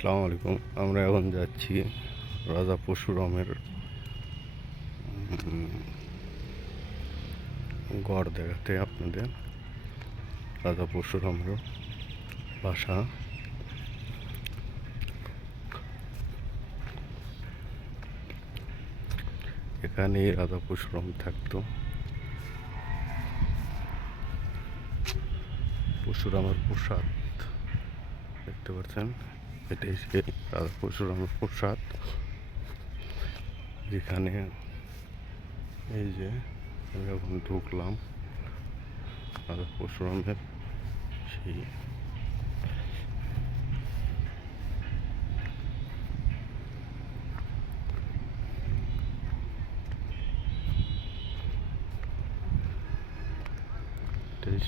আসসালামু আলাইকুম। আমরা এখন যাচ্ছি রাজা পরশুরামের উম, গড় দেখাতে আপনাদের। রাজা পরশুরামের বাসা। এখানেই রাজা পরশুরাম থাকতো। পরশুরামের প্রসাদ দেখতে পাচ্ছেন। এটাই সেই রাজা পরশুরামের প্রসাদ, যেখানে এই যে আমি এখন ঢুকলাম রাজা পরশুরামের সেই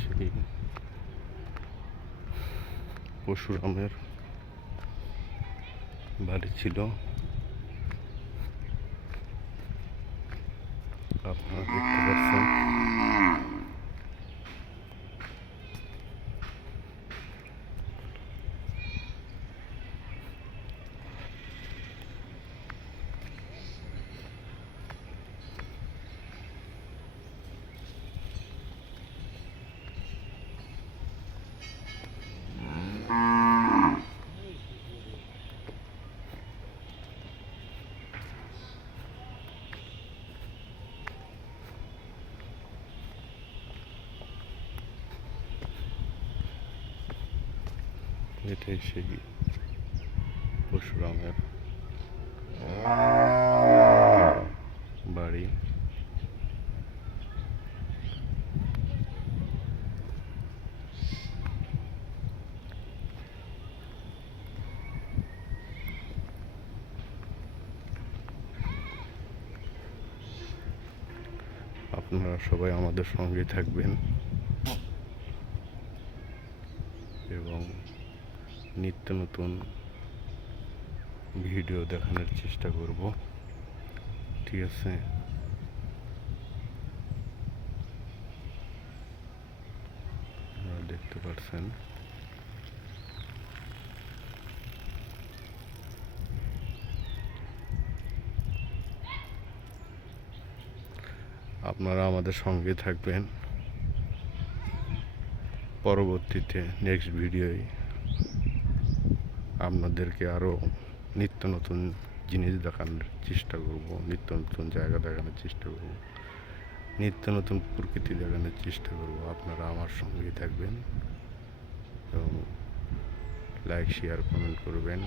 সেই পরশুরামের বাড়ি ছিল। আপনারা দেখতে পাচ্ছেন। এটাই সেই পরশুরামের বাড়ি। আপনারা সবাই আমাদের সঙ্গে থাকবেন। এবং নিত্য নতুন ভিডিও দেখানোর চেষ্টা করব। ঠিক আছে? দেখতে পাচ্ছেন আপনারা আমাদের সঙ্গে থাকবেন। পরবর্তীতে নেক্সট ভিডিওয় আপনাদেরকে আরও নিত্য নতুন জিনিস দেখানোর চেষ্টা করব, নিত্য নতুন জায়গা দেখানোর চেষ্টা করব, নিত্য নতুন প্রকৃতি দেখানোর চেষ্টা করব। আপনারা আমার সঙ্গেই থাকবেন। এবং লাইক শেয়ার কমেন্ট করবেন।